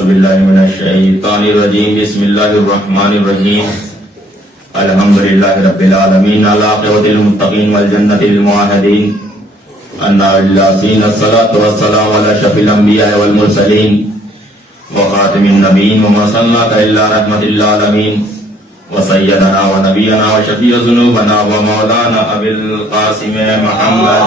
اعوذ باللہ من الشیطان الرجیم بسم اللہ الرحمن الرحیم الحمدللہ رب العالمین العاقبۃ للمتقین والجنۃ للموحدین النار للآسین الصلاۃ والسلام علی اشرف الانبیاء والمرسلین وخاتم النبیین وما ارسلناک الا رحمۃ للعالمین وسیدنا ونبینا وشفیع ذنوبنا ومولانا ابی القاسم محمد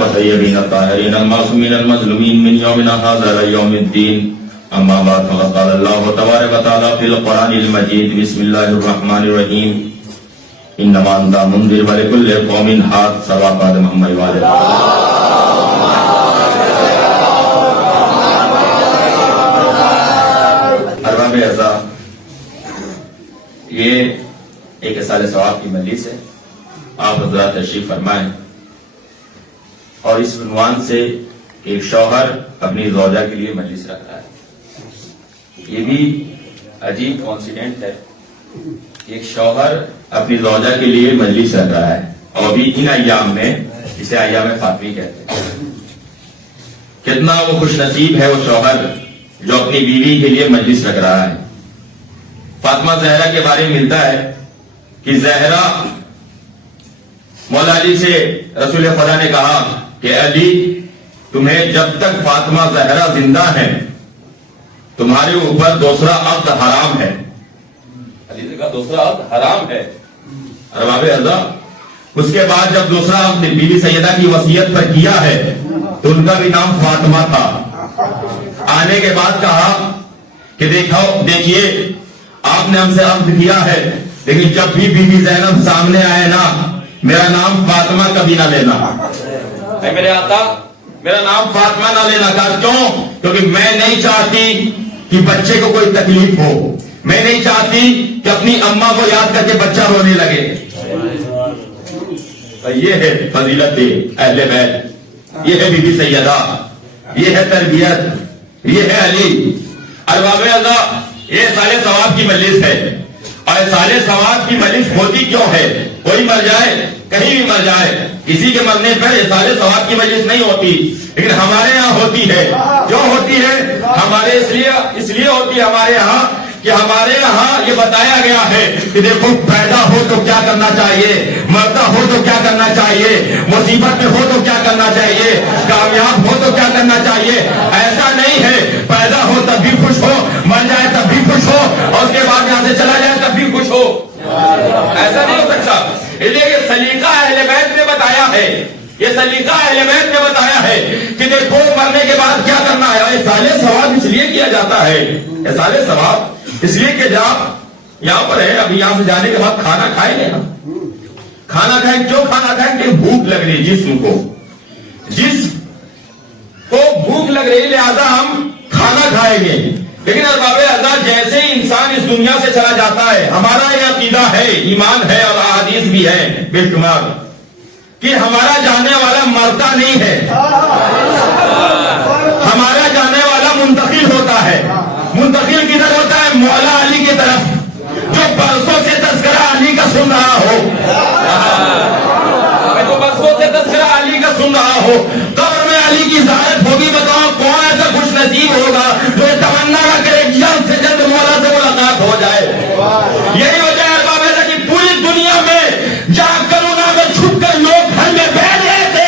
وسيدنا الطاهرين المعصومين المظلومين من يومنا هذا إلى يوم الدين أما بعد فقد قال الله تبارك وتعالى في القرآن المجيد بسم الله الرحمن الرحيم إنما أنت منذر ولكل قوم هاد سوا قاد محمد والد ارباب اعزاء، یہ ایک اصال ثواب کی مجلس ہے. آپ حضرات تشریف فرمائیں اور اس عنوان سے ایک شوہر اپنی زوجہ کے لیے مجلس رکھ رہا ہے. یہ بھی عجیب کانسیڈنٹ ہے. ایک شوہر اپنی زوجہ کے لیے مجلس رکھ رہا ہے اور بھی ان ایام میں، اسے ایام فاطمی کہتے ہیں. کتنا وہ خوش نصیب ہے وہ شوہر جو اپنی بیوی کے لیے مجلس رکھ رہا ہے. فاطمہ زہرا کے بارے میں ملتا ہے کہ زہرا مولا علی سے رسول خدا نے کہا کہ علی، تمہیں جب تک فاطمہ زہرا زندہ ہے تمہارے اوپر دوسرا عقد حرام ہے. علی نے کہا دوسرا عقد حرام ہے. ارباب اعزاء، اس کے بعد جب دوسرا عقد بیوی سیدہ کی وصیت پر کیا ہے تو ان کا بھی نام فاطمہ تھا. آنے کے بعد کہا کہ دیکھیے آپ نے ہم سے عقد کیا ہے، لیکن جب بھی بیوی زینب سامنے آئے نا میرا نام فاطمہ کبھی نہ لینا. اے میرے آقا، میرا نام فاطمہ نہ لینا. کہا کیوں؟ کیونکہ میں نہیں چاہتی کہ بچے کو کوئی تکلیف ہو. میں نہیں چاہتی کہ اپنی اماں کو یاد کر کے بچہ رونے لگے. یہ ہے فضیلت اہل بیت، یہ ہے بی بی سیدہ، یہ ہے تربیت، یہ ہے علی. ارباب اعزاء، یہ سارے ثواب کی مجلس ہے. اور سارے ثواب کی مجلس ہوتی کیوں ہے؟ کوئی مر جائے، کہیں بھی مر جائے، کسی کے مرنے پر یہ سارے ثواب کی مجلس نہیں ہوتی، لیکن ہمارے یہاں ہوتی ہے. کیوں ہوتی ہے؟ ہمارے اس لیے ہوتی ہے ہمارے یہاں کہ ہمارے یہاں یہ بتایا گیا ہے کہ دیکھو پیدا ہو تو کیا کرنا چاہیے، مرتا ہو تو کیا کرنا چاہیے، مصیبت میں ہو تو کیا کرنا چاہیے، کامیاب ہو تو کیا کرنا چاہیے. ایسا نہیں ہے پیدا ہو تب بھی خوش ہو، مر جائے تب بھی خوش ہو، اور اس کے بعد یہاں سے چلا جائے تب بھی خوش ہو. ایسا نہیں ہو سکتا. اس لیے یہ سلیقہ اہل بیت نے بتایا ہے، یہ سلیقہ اہل بیت نے بتایا ہے کہ دیکھو مرنے کے بعد کیا کرنا ہے. یہ سارے ثواب اس لیے کیا جاتا ہے، یہ سارے ثواب اس لیے کہ جب یہاں پر ہے، ابھی یہاں سے جانے کے بعد کھانا کھائیں گے. کھانا کھائیں، کیوں کھانا کھائیں؟ کہ بھوک لگ رہی جسم کو بھوک لگ رہی، لہذا ہم کھانا کھائیں گے. لیکن ارباب اعزاء، جیسے ہی انسان اس دنیا سے چلا جاتا ہے، ہمارا یہ عقیدہ ہے، ایمان ہے اور احادیث بھی ہے بے شمار کہ ہمارا جانے والا مرتا نہیں ہے، ہمارا جانے والا منتقل ہوتا ہے. منتقل کدھر ہوتا ہے؟ مولا علی کی طرف. جو برسوں سے تذکرہ علی کا سن رہا ہو، جو برسوں سے تذکرہ علی کا سن رہا ہو، قبر میں علی کی زیارت ہوگی. بتاؤ کون ایسا خوش نصیب ہوگا جو تمنا کرے جلد سے جلد مولا سے ملاقات ہو جائے. یہی وجہ ہے ارباب اعزاء کہ پوری دنیا میں جا کرونا میں چھپ کر لوگ گھر میں بیٹھ رہے تھے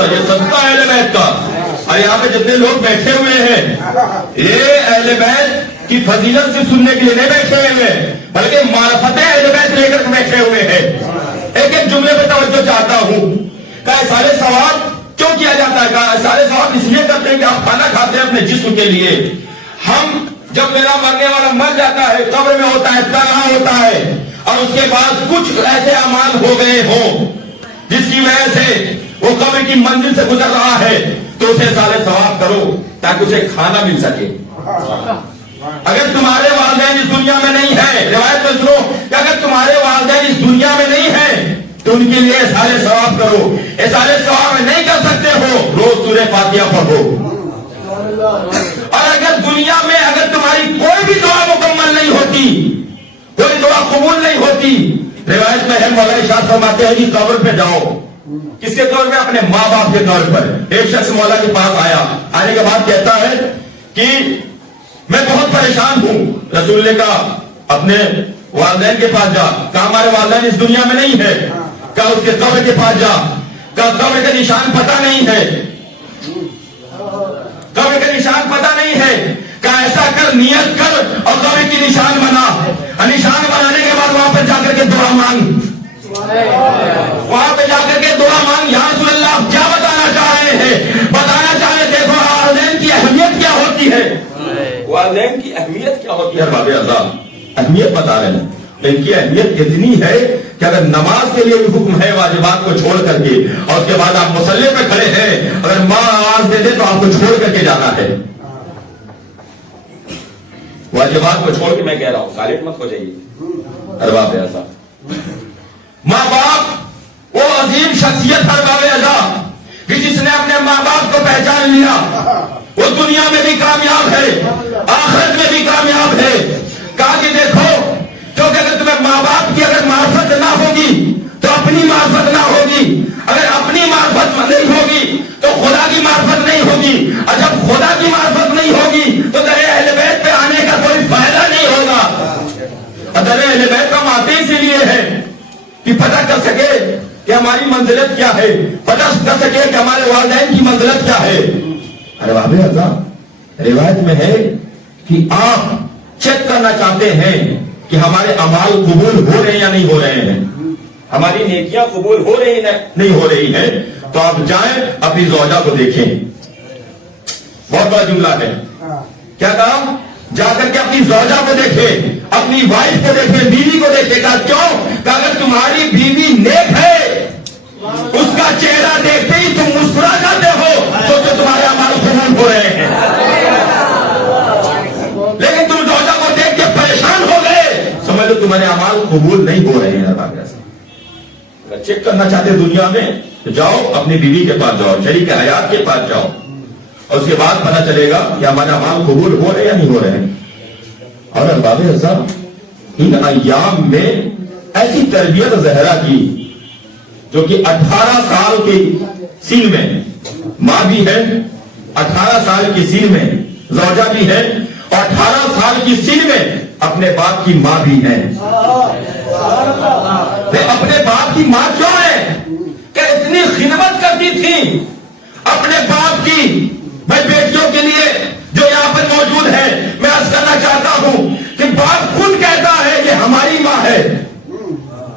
اور یہ صدقہ اہل بیت کا. اور یہاں پہ جتنے لوگ بیٹھے ہوئے ہیں یہ اہل بیت کی فضیلت سے سننے کے لیے نہیں بیٹھے ہوئے ہیں، بلکہ معرفت اہل بیت لے کر بیٹھے ہوئے ہیں. ایک ایک جملے پہ توجہ چاہتا ہوں کہ سارے ثواب کیوں کیا جاتا ہے؟ سارے ثواب اس لیے کرتے ہیں کہ آپ کھانا کھاتے ہیں اپنے جسم کے لیے. ہم جب میرا مرنے والا مر جاتا ہے، قبر میں ہوتا ہے، تنہا ہوتا ہے، اور اس کے بعد کچھ ایسے اعمال ہو گئے ہوں جس کی وجہ سے وہ قبر کی منزل سے گزر رہا ہے، تو اسے سارے ثواب کرو تاکہ اسے کھانا مل سکے. اگر تمہارے والدین اس دنیا میں نہیں ہیں، روایت میں سنو کہ اگر تمہارے والدین اس دنیا میں نہیں ہیں تو ان کے لیے سارے ثواب کرو. یہ سارے ثواب نہیں کر سکتے ہو، روز سورہ فاتحہ پڑھو. اور اگر دنیا میں اگر تمہاری روایت میں ہے مولا ارشاد فرماتے ہیں کہ قبر پہ جاؤ. کس کے طور پہ؟ اپنے ماں باپ کے طور پر. ایک شخص مولا کے پاس آیا, آنے کے بعد کہتا ہے کہ میں بہت پریشان ہوں. رسول نے کہا اپنے والدین کے پاس جا. کہا ہمارے والدین اس دنیا میں نہیں ہے. کہا اس کے قبر کے پاس جا. کہا قبر کا نشان پتہ نہیں ہے. قبر کا نشان پتہ نہیں ہے. کہا ایسا کر, نیت کر اور قبر کی نشان بنا. نشان بنانے کے بعد وہاں پر جا کر کے دعا مانگ. وہاں پہ جا کر کے دعا مانگ. یا رسول اللہ آپ کیا بتانا چاہ رہے ہیں؟ بتانا چاہ رہے دیکھو والدین کی اہمیت کیا ہوتی ہے. والدین کی اہمیت کیا ہوتی ہے؟ باب اعظم اہمیت بتا رہے ہیں. ان کی اہمیت اتنی ہے کہ اگر نماز کے لیے بھی حکم ہے واجبات کو چھوڑ کر کے, اور اس کے بعد آپ مصلی پہ کھڑے ہیں, اگر ماں آواز دے دے تو آپ کو چھوڑ کر کے جانا ہے. واجبات کو چھوڑ کے, میں کہہ رہا ہوں سائلنٹ مت ہو جائیے. ارباب اعظم ماں باپ وہ عظیم شخصیت ارباب اعظم کہ جس نے اپنے ماں باپ کو پہچان لیا, وہ دنیا میں بھی کامیاب ہے, آخرت میں بھی کامیاب ہے. کہا کہ دیکھو, کیونکہ اگر تمہیں ماں باپ کی اگر معرفت نہ ہوگی تو اپنی معرفت نہ ہوگی, اگر اپنی معرفت نہیں ہوگی تو خدا کی معرفت نہیں ہوگی, اور جب خدا کی معرفت نہیں ہوگی تو در اہل بیت پہ آنے کا کوئی فائدہ نہیں ہوگا. اور در اہل بیت کا آتے اسی لیے ہے کہ پتہ کر سکے کہ ہماری منزلت کیا ہے, پتہ کر سکے کہ ہمارے والدین کی منزلت کیا ہے. ارباب اعظم روایت میں ہے کہ آپ چیک کرنا چاہتے ہیں کہ ہمارے اعمال قبول ہو رہے ہیں یا نہیں ہو رہے ہیں, ہماری نیکیاں قبول ہو رہی ہیں نہیں ہو رہی ہیں, تو آپ جائیں اپنی زوجہ کو دیکھیں. بہت بڑا جملہ ہے. کیا کہا؟ جا کر کے اپنی زوجہ کو دیکھیں, اپنی وائف کو دیکھیں, بیوی کو دیکھیں. کہا کیوں؟ کہ اگر تمہاری بیوی نیک ہے, اس کا چہرہ دیکھتے ہی تم مسکرا جاتے ہو, تو تمہارے اعمال قبول ہو رہے ہیں. لیکن تم زوجہ کو دیکھ کے پریشان ہو گئے, سمجھ لو تمہارے اعمال قبول نہیں ہو رہے ہیں. اگر چیک کرنا چاہتے دنیا میں تو جاؤ اپنی بیوی کے پاس جاؤ, شریک حیات کے پاس جاؤ, اور اس کے بعد پتہ چلے گا کہ ہمارے اعمال قبول ہو رہے یا نہیں ہو رہے ہیں. اور ارباب اعظم ان ایام میں ایسی تربیت زہرا کی جو کہ 18 سال کی سن میں ماں بھی ہے, 18 سال کی سن میں زوجہ بھی ہے, اور 18 سال کی سن میں اپنے باپ کی ماں بھی ہے. اپنے باپ کی ماں کیوں ہے کہ اتنی خدمت کرتی تھی اپنے باپ کی. میں بیٹیوں کے لیے جو یہاں پر موجود ہے میں عرض کرنا چاہتا ہوں کہ باپ خود کہتا ہے یہ ہماری ماں ہے,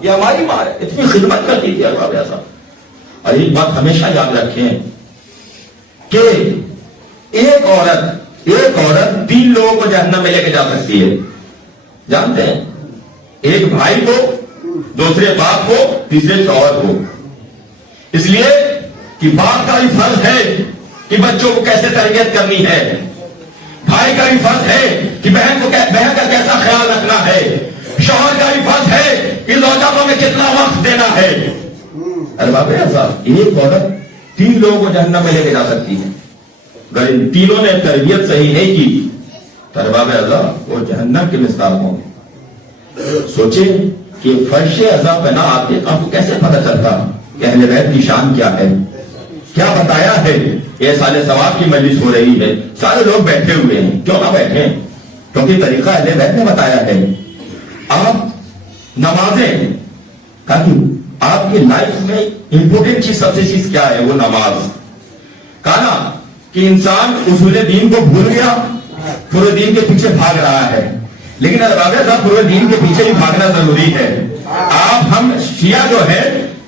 یہ ہماری ماں ہے. اتنی خدمت کرتی تھی ارباب اعظم. اور ایک بات ہمیشہ یاد رکھیں کہ ایک عورت 3 لوگوں کو جہنم میں لے کے جا سکتی ہے. جانتے ہیں؟ ایک بھائی کو, دوسرے باپ کو, تیسرے شوہر کو. اس لیے کہ باپ کا بھی فرض ہے کہ بچوں کو کیسے تربیت کرنی ہے, بھائی کا بھی فرض ہے کہ بہن کا کیسا خیال رکھنا ہے, شوہر کا بھی فرض ہے کہ زوجہ میں کتنا وقت دینا ہے. ارباب اعظم ایک عورت 3 لوگوں کو جہنم میں لے کے جا سکتی ہے. اگر ان تینوں نے تربیت صحیح نہیں کی تو ارباب اعظم وہ جہنم کے مثال ہوں گے. سوچیں کہ فرش اعظم پہ نہ آتے آپ کو کیسے پتہ چلتا کہ اہل بیت کی شان کیا ہے, کیا بتایا ہے. یہ سال ثواب کی مجلس ہو رہی ہے, سارے لوگ بیٹھے ہوئے ہیں, کیوں نہ بیٹھے؟ کیونکہ طریقہ اہل بیت نے بتایا ہے. آپ نمازیں, تاکہ آپ کی لائف میں امپورٹنٹ چیز سب سے چیز کیا ہے, وہ نماز. کہا نا کہ انسان اصول دین کو بھول گیا, پورے دین کے پیچھے بھاگ رہا ہے. لیکن ارباب اعظم پورے دین کے پیچھے بھی بھاگنا ضروری ہے. ہم شیعہ جو ہے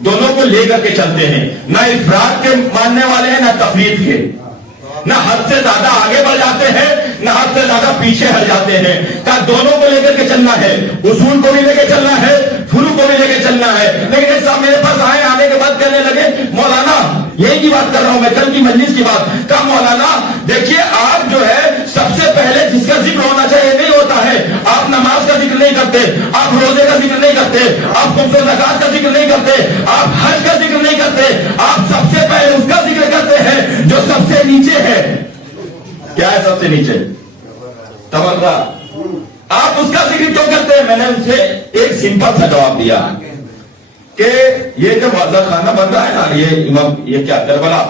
دونوں کو لے کر کے چلتے ہیں, نہ افراد کے ماننے والے ہیں نہ تفریط کے, نہ حد سے زیادہ آگے بڑھ جاتے ہیں نہ حد سے زیادہ پیچھے ہٹ جاتے ہیں. کہا دونوں کو لے کر کے چلنا ہے, اصول کو بھی لے کے چلنا ہے, فروع کو بھی لے کے چلنا ہے. لیکن ایک صاحب میرے پاس آنے کے بعد کہنے لگے مولانا, یہی کی بات کر رہا ہوں میں, کل کی مجلس کی بات. کہا مولانا دیکھیے آپ جو ہے سب سے پہلے جس کا ذکر ہونا چاہیے نہیں ہوتا ہے. آپ نماز کا ذکر نہیں کرتے, آپ روزے کا ذکر نہیں کرتے, آپ خمس و زکات کا ذکر نہیں کرتے, آپ حج کا ذکر نہیں کرتے. آپ سب سے پہلے اس کا ذکر کرتے ہیں جو سب سے نیچے ہے. کیا ہے سب سے نیچے؟ تورا. آپ اس کا ذکر کیوں کرتے ہیں؟ میں نے ان سے ایک سمپل سا جواب دیا, کہ یہ جو معذر خانہ بن رہا ہے نا، یہ کیا کربلا،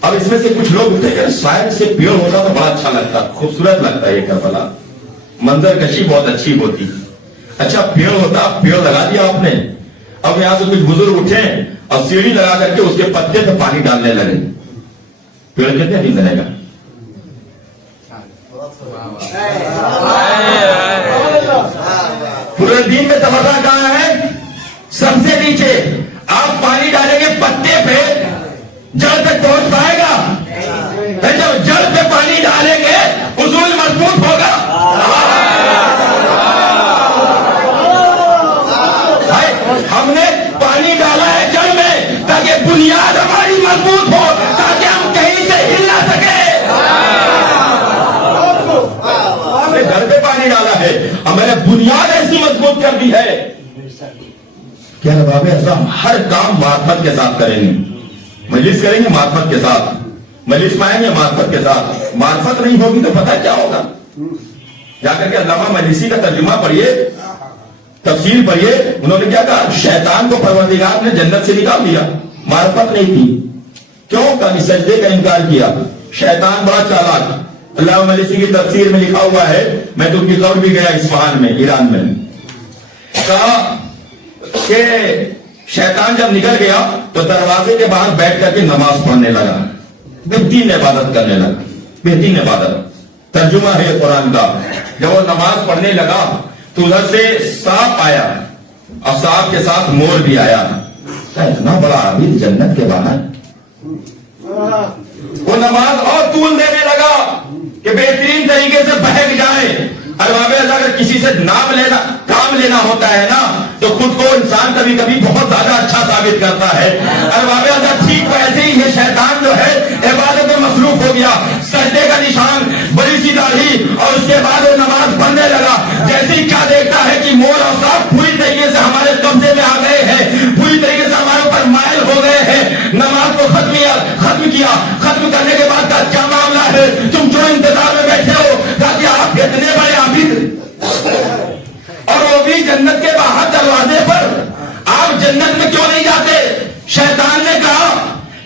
اب اس میں سے کچھ لوگ اٹھے کہ شاید سے پیور ہوتا تو بڑا اچھا لگتا، خوبصورت لگتا ہے یہ کربلا، منظر کشی بہت اچھی ہوتی. اچھا پیڑ ہوتا، پیڑ لگا دیا آپ نے، اب یہاں سے کچھ بزرگ اٹھے اور سیڑھی لگا کر کے اس کے پتے پہ پانی ڈالنے لگے، پیڑ کتنے دن رہے گا؟ پورے دن میں تبادلہ کہاں ہے؟ سب سے نیچے. آپ پانی ڈالیں گے پتے پہ، جڑ تک پہنچ پائے گا؟ جب جڑ پہ پانی ڈالیں گے اصول مضبوط ہوگا. ہم نے پانی ڈالا ہے جڑ میں تاکہ بنیاد ہماری مضبوط ہو، تاکہ ہم کہیں سے ہل نہ سکے. ہم نے گھر پہ پانی ڈالا ہے اور میں نے بنیاد ایسی مضبوط کر دی ہے. کیا باب اعظم ہر کام معرفت کے ساتھ کریں گے. مجلس کریں گے معرفت کے ساتھ، مجلس میں آئیں گے معرفت کے ساتھ. معرفت نہیں ہوگی تو پتہ کیا ہوگا؟ جا کر کے علامہ مجلسی کا ترجمہ پڑھیے، تفسیر پڑھیے. انہوں نے کیا کہا؟ شیطان کو پروردگار نے جنت سے نکال دیا، معرفت نہیں تھی. کیوں؟ کبھی سجدے کا انکار کیا. شیطان بڑا چالاک. علامہ مجلسی کی تفسیر میں لکھا ہوا ہے، میں تو ان کی قبر بھی گیا اصفہان میں، ایران میں. کہا کہ شیطان جب نکل گیا تو دروازے کے باہر بیٹھ کر کے نماز پڑھنے لگا، بہترین عبادت کرنے لگا، بہترین عبادت. ترجمہ ہے قرآن کا. جب وہ نماز پڑھنے لگا تو ادھر سے سانپ آیا اور سانپ کے ساتھ مور بھی آیا. اتنا بڑا عابد جنت کے باہر. وہ نماز اور طول دینے لگا کہ بہترین طریقے سے بہک جائے. ارباب اگر کسی سے کام لینا ہوتا ہے نا تو خود کو انسان کبھی کبھی بہت زیادہ اچھا ثابت کرتا ہے. ارباب اگر ٹھیک ویسے ہی یہ شیطان جو ہے عبادت میں مصروف ہو گیا، سجدے کا نشان، بڑی سی داڑھی، اور اس کے بعد وہ نماز پڑھنے لگا. جیسے ہی کیا دیکھتا ہے کہ مور اور سانپ پوری طریقے سے ہمارے قبضے میں آ گئے ہیں، پوری طریقے سے ہمارے اوپر مائل ہو گئے ہیں. نماز کو ختم کیا. ختم کرنے کے بعد کا کیا معاملہ ہے؟ تم جو انتظار میں بیٹھے ہو تاکہ آپ اتنے بڑے عابد، اور وہ بھی جنت کے باہر دروازے پر. آپ جنت میں کیوں نہیں جاتے؟ شیطان نے کہا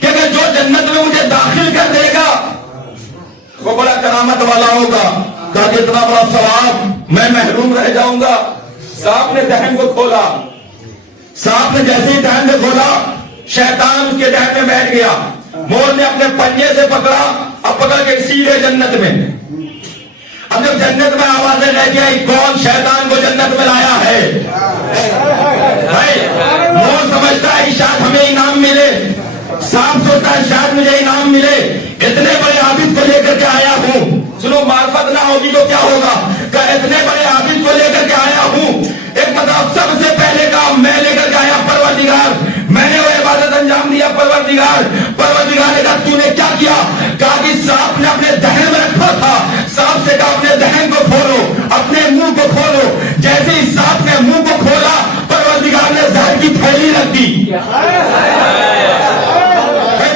کہ اگر جو جنت میں مجھے داخل کر دے گا وہ بڑا کرامت والا ہوگا. کہا کہ اتنا بڑا ثواب میں محروم رہ جاؤں گا. سانپ نے دہن کو کھولا. سانپ نے جیسے ہی دہن کو کھولا، شیطان اس کے دہن میں بیٹھ گیا. مور نے اپنے پنجے سے پکڑا اور پکڑ کے سیدھے جنت میں. اب جب جنت میں آوازیں رہ گئی، کون شیطان کو جنت میں لایا ہے؟ مور سمجھتا ہے شاید ہمیں انعام ملے، سانپ سوچتا ہے شاید مجھے انعام ملے. اتنے بڑے عابد کو لے کر کے آیا ہوں. سنو، معرفت نہ ہوگی تو کیا ہوگا؟ کہ اتنے بڑے عابد کو لے کر کے آیا ہوں. ایک مطلب سب سے پہلے کام میں لے کر کے آیا پروردگار. میں نے وہ عبادت انجام دیا پروردگار. پروردگار نے کہا تو نے کیا کیا؟ کہا کہ سانپ نے اپنے دہن میں رکھا تھا. سانپ سے کہا اپنے دہن کو کھولو، اپنے منہ کو کھولو. جیسے ہی سانپ نے منہ کو کھولا، پروردگار نے زہر کی تھیلی رکھ دی.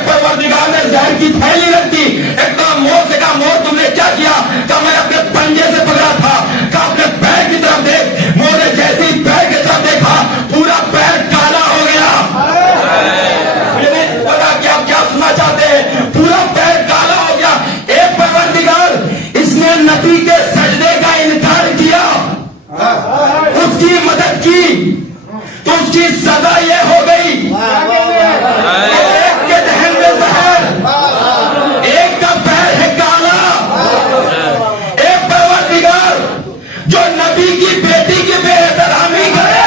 پروردگار نے زہر کی تھیلی رکھ دی. ایک کہا مور سے کہا مور تم نے کیا کیا؟ کہا میں اپنے پنجے سے پکڑا تھا. کہا اپنے پیر کی طرف دیکھ. مور نے جیسے ہی پیر کی طرف دیکھا، پورا پیر کالا ہو گیا. مجھے نہیں پتا کہ آپ کیا سننا چاہتے ہیں. پورا پیر کالا ہو گیا. ایک پروردگار، اس نے نبی کے سجدے کا انکار کیا، اس کی مدد کی تو اس کی سزا یہ ہو گئی ایک کے دہن میں زہر، ایک کا پیر ہے کالا. ایک پروردگار جو نبی کی بیٹی کی بے احترامی کرے،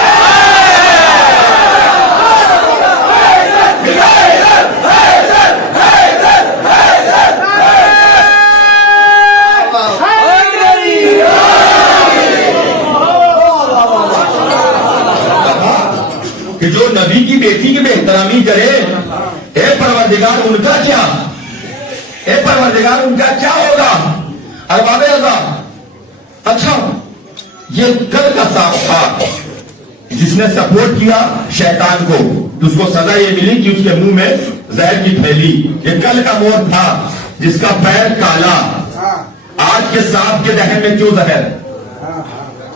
کہ جو نبی کی بیٹی کی بے احترامی کرے، اے پروردگار ان کا کیا؟ اے پروردگار ان کا کیا ہوگا؟ ارباب اعظم، اچھا یہ کل کا سانپ تھا جس نے سپورٹ کیا شیطان کو، اس کو سزا یہ ملی کہ اس کے منہ میں زہر کی تھیلی. یہ کل کا مور تھا جس کا پیر کالا. آج کے سانپ کے دہن میں کیوں زہر؟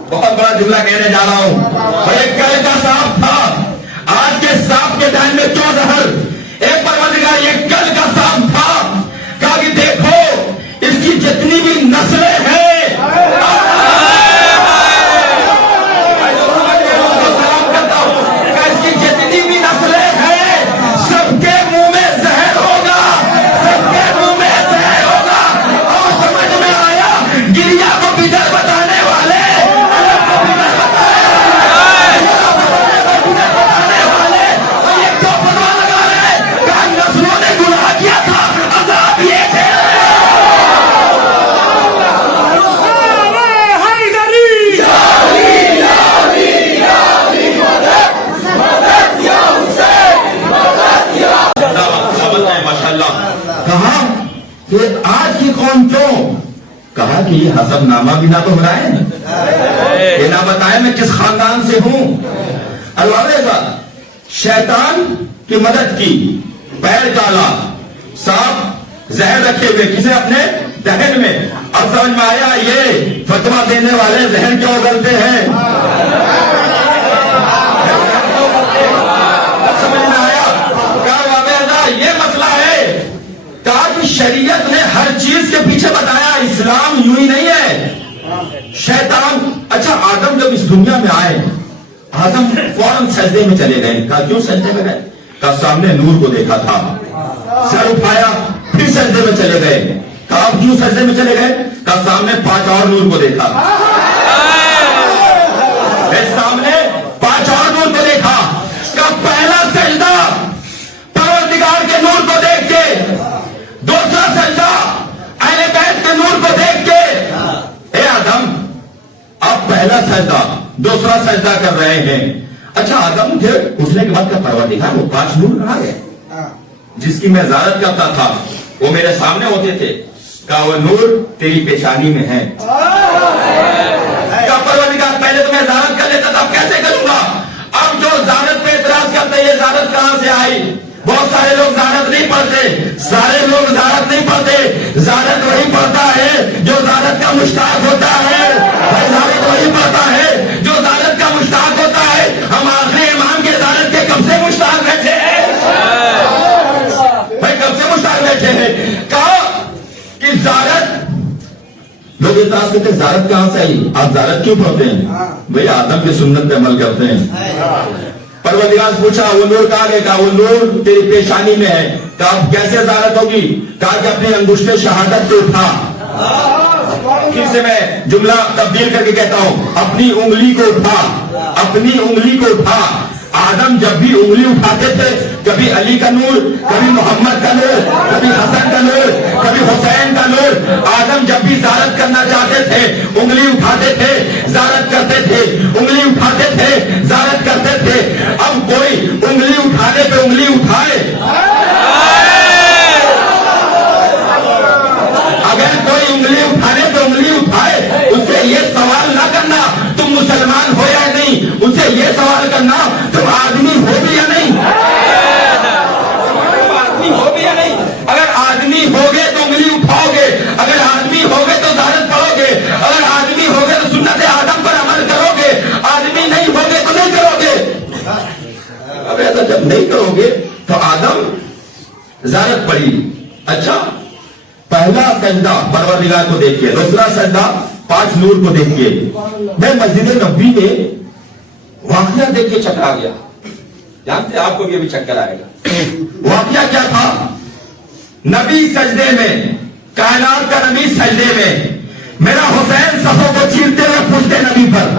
بہت بڑا جملہ کہنے جا رہا ہوں. اور یہ کل کا سانپ تھا آج کے سانپ کے ٹائم میں کیوں زہر؟ ایک پروردگار یہ کل کا سانپ تھا، کہا کہ دیکھو اس کی جتنی بھی نسلیں ہیں، آج کی قوم کیوں؟ کہا کہ یہ حسب نامہ بھی نہ دہرائے، یہ نہ بتائے میں کس خاندان سے ہوں۔ البتہ شیطان کی مدد کی، پیر ڈالا، سانپ زہر رکھے ہوئے کسے اپنے دہن میں، اب سمجھ میں آیا یہ فتویٰ دینے والے زہر کیوں اگلتے ہیں۔ سمجھ میں آیا کیا واقعہ یہ مسئلہ ہے؟ کہا کہ شریعت نے ہر چیز کے پیچھے بتایا، اسلام یوں ہی نہیں ہے۔ شیطان، اچھا آدم جب اس دنیا میں آئے، آدم فوراً سجدے میں چلے گئے۔ کہا کیوں سجدے میں گئے؟ کہا سامنے نور کو دیکھا تھا، سر اٹھایا پھر سجدے میں چلے گئے۔ کہا کیوں سجدے میں چلے گئے؟ کہا سامنے 5 اور نور کو دیکھا، سامنے 5 اور نور کو دیکھا۔ کہا پہلا سجدہ پروردگار کے نور کو دیکھ کے، دوسرا سجدہ اہل بیت کے نور کو دیکھ کے۔ اے آدم آپ پہلا سجدہ دوسرا سجدہ کر رہے ہیں، اچھا آدم مجھے اٹھنے کے بعد کا پروردگار وہ 5 نور کہاں گئے جس کی میں زیارت کرتا تھا؟ وہ میرے سامنے ہوتے تھے۔ کہا وہ نور تیری پیشانی میں ہے۔ کہا پروردگار پہلے تو میں زیارت کر لیتا تھا، اب کیسے کروں گا؟ اب جو زیارت پہ اعتراض کرتے یہ زیارت کہاں سے آئی؟ بہت سارے لوگ زیارت نہیں پڑھتے، سارے لوگ زیارت نہیں پڑھتے، زیارت وہی پڑھتا ہے جو زیارت کا مشتاق ہوتا ہے، زیارت وہی پڑھتا ہے جو زیارت کا مشتاق ہوتا ہے۔ ہم آخری امام کے زیارت کے کب سے مشتاق بیٹھے ہیں بھائی، کب سے مشتاق بیٹھے ہیں؟ کہا کہ زیارت، لوگ اعتراض کرتے ہیں زیارت کہاں سے آئی؟ آپ زیارت کیوں پڑھتے ہیں؟ بھائی آدم کی سنت پہ عمل کرتے ہیں۔ پروردگار پوچھا وہ نور کہاں گئے؟ کہا وہ نور تیری پیشانی میں ہے۔ کہا کیسے زیارت ہوگی؟ کہا کہ اپنی انگشت شہادت سے اٹھا۔ پھر سے میں جملہ تبدیل کر کے کہتا ہوں، اپنی انگلی کو اٹھا، اپنی انگلی کو اٹھا۔ آدم جب بھی انگلی اٹھاتے تھے، کبھی علی کا نور، کبھی محمد کا نور، کبھی حسن کا نور، کبھی حسین کا نور۔ آدم جب بھی زیارت کرنا چاہتے تھے انگلی اٹھاتے تھے، زیارت کرتے تھے، انگلی اٹھاتے تھے، زیارت کرتے تھے۔ اب کوئی انگلی اٹھانے پہ انگلی اٹھائے، اگر کوئی انگلی اٹھانے پہ انگلی اٹھائے، اس سے یہ سوال نہ کرنا تم مسلمان ہو یا نہیں، اس سے یہ سوال کرنا تم آدمی ہو بھی یا نہیں، آدمی ہو بھی یا نہیں۔ اگر آدمی ہوگے تو انگلی اٹھاؤ گے، اگر آدمی ہوگے تو زیارت پڑھو گے، اگر آدمی ہوگے تو سنت آدم پر عمل کرو گے، آدمی نہیں ہوگے تو نہیں کرو گے۔ اب ایسا جب نہیں کرو گے تو آدم زیارت پڑھی، اچھا پہلا سجدہ پروردگار کو دیکھ کے، دوسرا سجدہ 5 نور کو دیکھ کے۔ میں مسجد نبوی میں واقعہ دیکھ کے چکرا گیا، جانتے آپ کو بھی ابھی چکر آئے گا۔ واقعہ کیا تھا؟ نبی سجدے میں، کائنات کا نبی سجدے میں، میرا حسین صفوں کو چیرتے ہوئے پوچھتے نبی پر،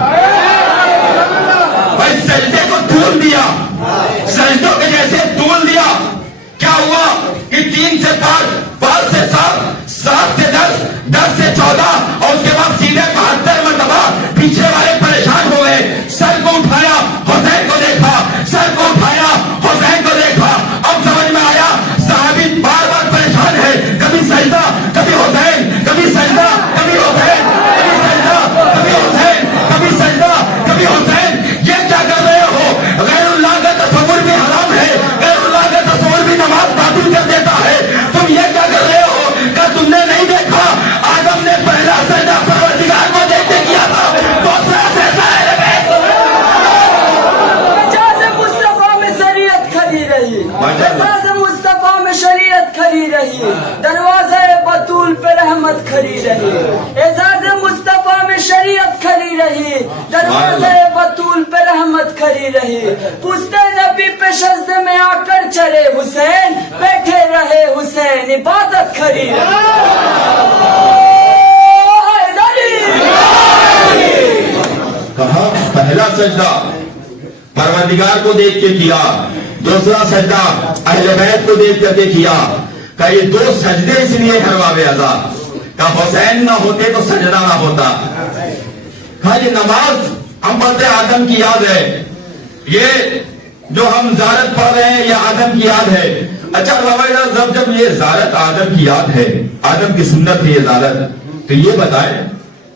بھائی سجدے کو طول دیا، سجدوں کے جیسے طول دیا۔ کیا ہوا کہ 3 سے 5، 5 سے 7، 7 سے 10، 10 سے 14 اور اس کے بعد سیدھے 72 مرتبہ پیچھے والے پریشان ہوئے۔ سر کو اٹھایا، حسین کو دیکھا، سر کو اٹھایا، حسین کو دیکھا۔ اب سمجھ میں آیا صحابی بار بار پریشان ہے، کبھی سجدہ کبھی حسین، کبھی سجدہ کبھی حسین، کبھی سجدہ کبھی حسین، کبھی سجدہ کبھی حسین۔ یہ کیا کر رہے ہو؟ غیر اللہ کا تصور بھی حرام ہے، غیر اللہ کا تصور بھی نماز باطل کر دیتا ہے۔ تم یہ کیا کر رہے ہو؟ کہ تم نے نہیں دیکھا آدم نے پہلا سجدہ رہی, دروازے بطول پہ رحمت کھڑی رہی. پوچھتے نبی پہ سجدے میں آ کر چڑھے حسین, بیٹھے رہے حسین, عبادت کھڑی کہا پہلا سجدہ پروردگار کو دیکھ کے کیا, دوسرا سجدہ اہل بیت کو دیکھ کر کے کیا. کہ یہ دو سجدے اس لیے کرواوے ازا, کہ حسین نہ ہوتے تو سجدہ نہ ہوتا. کہا یہ نماز ہم پڑھتے آدم کی یاد ہے, یہ جو ہم زیارت پڑھ رہے ہیں یہ آدم کی یاد ہے. اچھا بابا جب یہ زیارت آدم کی یاد ہے, آدم کی سنت ہے یہ زیارت, تو یہ بتائیں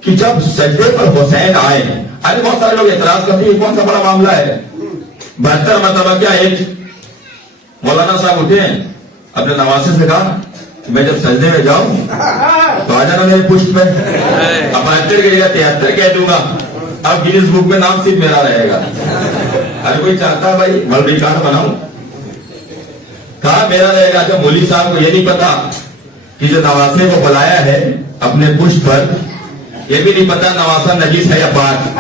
کہ جب سجدے پر حسین آئے, آج بہت سارے لوگ اعتراض کرتے ہیں کون سا بڑا معاملہ ہے, 72 مرتبہ کیا ایک مولانا صاحب اٹھے ہیں اپنے نواسے سے کہا میں جب سجدے میں جاؤں تو آ جانا میرے پشت پہ, اب 72 کی جگہ 73 کہہ دوں گا, اب گینس بک میں نام صرف میرا رہے گا. ہر کوئی چاہتا ہے بھائی ملبیکار بناؤں, کہا میرا رہے گا. جب مولوی صاحب کو یہ نہیں پتا کہ جو نواسے کو بلایا ہے اپنے پشت پر, یہ بھی نہیں پتا نواسا نجیس ہے یا پاک,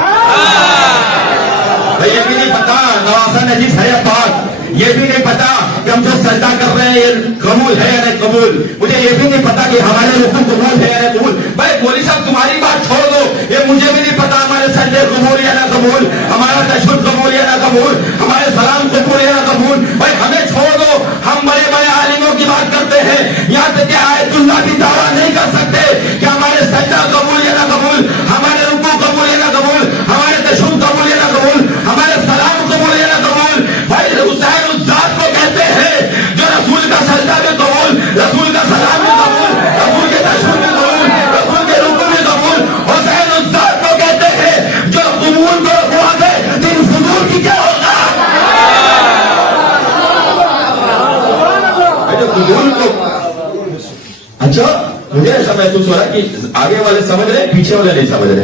یہ بھی نہیں پتا نواسا نجیس ہے یا پاک, یہ بھی نہیں پتا کہ ہم جو سجدہ کر رہے ہیں یہ قبول ہے یا نہیں قبول, مجھے یہ بھی نہیں پتا کہ ہمارے رکوع قبول ہے یا نہیں قبول. بھائی مولوی صاحب تمہاری بات چھوڑ دو, یہ مجھے بھی نہیں پتا ہمارے سجدے قبول یا نہ قبول, ہمارا تشہد قبول یا نہ قبول, ہمارے سلام قبول یا نہ قبول. بھائی ہمیں چھوڑ دو, ہم بڑے بڑے عالموں کی بات کرتے ہیں, یہاں تک کہ آیت اللہ بھی دعویٰ نہیں کر سکتے کہ ہمارے سجدہ قبول یا نہ قبول, ہمارے رکوع قبول یا نہ قبول, ہمارے تشہد قبول یا نہ قبول, ہمارے سلام قبول یا نہ قبول. بھائی حسین اس ذات کو کہتے ہیں جو رسول کا سجدہ بھی قبول, رسول کا سلام بھی قبول, رسول کے تشہد بھی قبول, رسول کے رکوع بھی قبول. حسین اس ذات کو کہتے ہیں جو قبول کو رکوع دے, دن فضول کی کیا ہوگا. قبول کو اچھا مجھے ایسا محسوس ہو رہا ہے کہ آگے والے سمجھ رہے ہیں, پیچھے والے نہیں سمجھ رہے.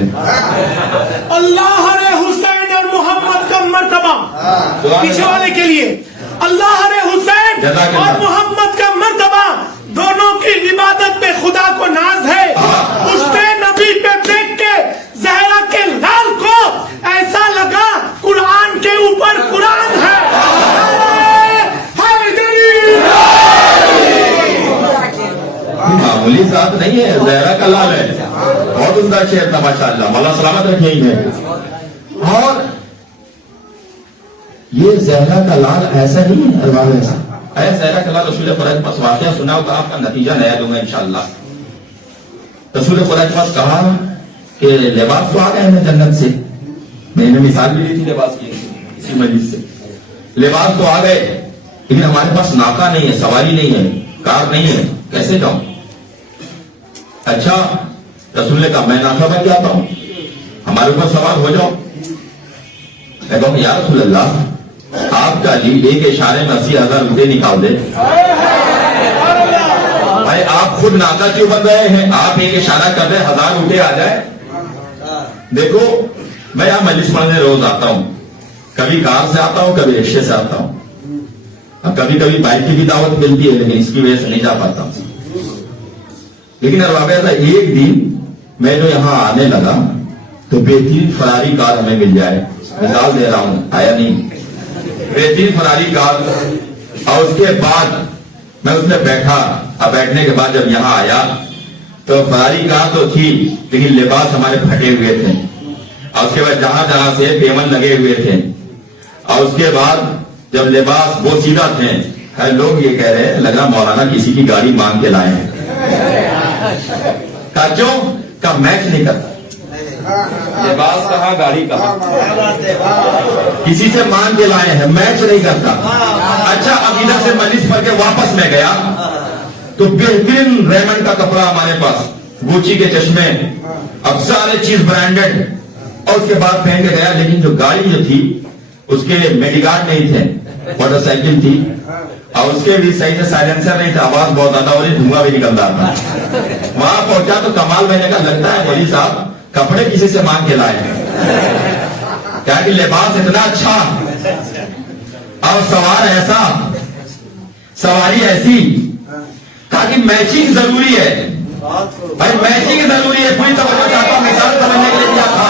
اللہ نے حسین اور محمد کا مرتبہ پیچھے والے کے لیے, اللہ نے حسین اور محمد کا مرتبہ دونوں کی عبادت پہ خدا کو ناز ہے. پشتے نبی پہ دیکھ کے زہرا کے لال کو ایسا لگا قرآن کے اوپر قرآن ہے. معمولی ذات نہیں ہے, زہرا کا لال ہے, بہت عمدہ شعر تھا ماشاء اللہ, مولا سلامت رکھے ہی ہے. اور یہ زہرا کا لال ایسا نہیں ہے, زہرا کا لال رسول خدا کے پاس واقعہ سنا ہوگا, آپ کا نتیجہ نیا دوں گا انشاءاللہ. رسول خدا کے پاس کہا کہ لباس تو آ گئے ہیں جنت سے, میں نے مثال بھی دی تھی لباس کی اسی مجلس سے, لباس تو آ گئے لیکن ہمارے پاس ناکا نہیں ہے, سواری نہیں ہے, کار نہیں ہے, کیسے جاؤں. اچھا رسول نے کہا میں ناکا بن جاتا ہوں, ہمارے اوپر سوار ہو جاؤ. میں کہوں یا رسول اللہ آپ کا جی ایک اشارے میں 80,000 روپے نکال دے. بھائی آپ خود ناکا کیوں بن رہے ہیں, آپ ایک اشارہ کر دیں 1000 روپے آ جائے. دیکھو میں یہاں مجلس پڑھنے روز آتا ہوں, کبھی کار سے آتا ہوں, کبھی رکشے سے آتا ہوں, کبھی کبھی بائک کی بھی دعوت ملتی ہے لیکن اس کی وجہ سے نہیں جا پاتا ہوں. لیکن ایک دن میں جو یہاں آنے لگا تو بہترین فراری کار ہمیں مل جائے, مثال دے رہا ہوں, آیا نہیں, بہترین فراری کار, اور اس کے بعد میں اس میں بیٹھا. اب بیٹھنے کے بعد جب یہاں آیا تو فراری کار تو تھی لیکن لباس ہمارے پھٹے ہوئے تھے, اور اس کے بعد جہاں جہاں سے پیمن لگے ہوئے تھے, اور اس کے بعد جب لباس وہ سیدھا تھے, لوگ یہ کہہ رہے ہیں لگا مولانا کسی کی گاڑی مانگ کے لائے ہیں. کہا کیوں, کہا میچ نہیں کرتا, لباس کہا گاڑی کہا, کسی سے مانگ کے لائے ہیں, میچ نہیں کرتا. اچھا اب ادھر سے مجلس پڑھ کے واپس میں گیا تو بہترین ریمنڈ کا کپڑا ہمارے پاس, گوچی کے چشمے, اب سارے چیز برانڈڈ, اور اس کے بعد پہن کے گیا. لیکن جو گاڑی جو تھی اس کے میڈی گارڈ نہیں تھے, موٹر سائیکل تھی, اور اس کے بھی صحیح سے سائلنسر نہیں تھا, آواز بہت زیادہ ہو رہی, دھواں بھی نکلتا تھا. وہاں پہنچا تو کمال میں نے کہا لگتا ہے مولوی صاحب کپڑے کسی سے مانگ کے لائے ہیں, کیا کہ لباس اتنا اچھا اور سوار ایسا, سواری ایسی. کہا کہ میچنگ ضروری ہے, بھائی میچنگ ضروری ہے. پوری توجہ چاہتا ہوں, مثال سمجھنے کے لیے کیا تھا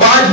5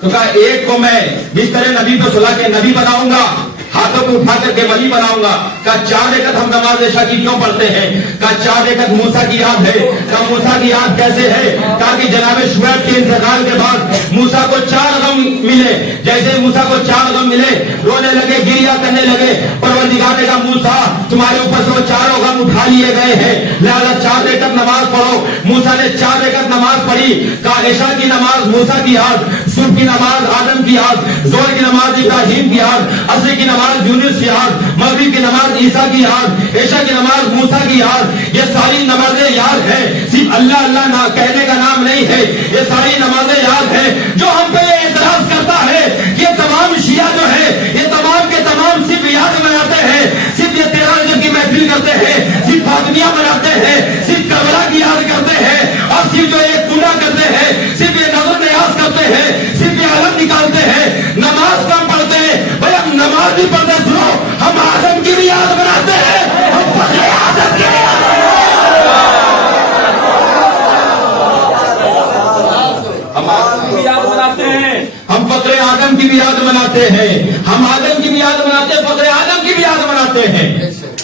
تو کہا ایک کو میں بستر نبی کو سلا کے نبی بناؤں گا, ہاتھوں کو اٹھا کر کے ولی بناؤں گا. کہا 4 رکعت ہم نماز عشاء کی کیوں پڑھتے ہیں؟ کہا 4 رکعت موسیٰ کی یاد ہے. کہا موسیٰ کی یاد کیسے ہے؟ کہا کہ جناب شعیب کے انتقال کے بعد موسیٰ کو 4 غم ملے. جیسے موسیٰ کو 4 غم ملے رونے لگے, گریا کرنے لگے. پروردگار نے کہا موسیٰ تمہارے اوپر سے وہ 4 غم اٹھا لیے گئے ہیں, لہذا 4 رکعت نماز پڑھو. موسیٰ نے 4 رکعت نماز پڑھی. کہا عشاء کی نماز موسیٰ کی یاد, صبح کی نماز آدم کی یاد, ظہر کی نماز ابراہیم کی یاد, عصر کی نماز یونس کی یاد, مغرب کی نماز عیسیٰ کی یاد, عشاء کی نماز موسیٰ کی یاد. یہ ساری نمازیں یاد ہے, صرف اللہ اللہ نہ کہنے کا نام نہیں ہے. یہ ساری نمازیں یاد ہے. جو ہم پہ اعتراض کرتا ہے یہ تمام شیعہ جو ہے یہ تمام کے تمام صرف یاد مناتے ہیں, صرف یہ 13 رجب کی محفل کرتے ہیں, صرف فاطمیہ مناتے ہیں, صرف کربلا کی یاد کرتے ہیں, اور صرف جو یہ کوڑا کرتے ہیں, صرف یہ نظر نیاز کرتے ہیں, صرف یہ علم نکالتے ہیں, نماز کم پڑھتے ہیں. بھائی ہم نماز نہیں پڑھتے, سنو ہم آدم کی بھی یاد بناتے ہیں, ہم فخر آدم کی بھی یاد بناتے ہیں, ہم فخر آدم کی بھی یاد مناتے ہیں, ہم آدم کی بھی یاد مناتے ہیں, فخر آدم کی بھی یاد مناتے ہیں.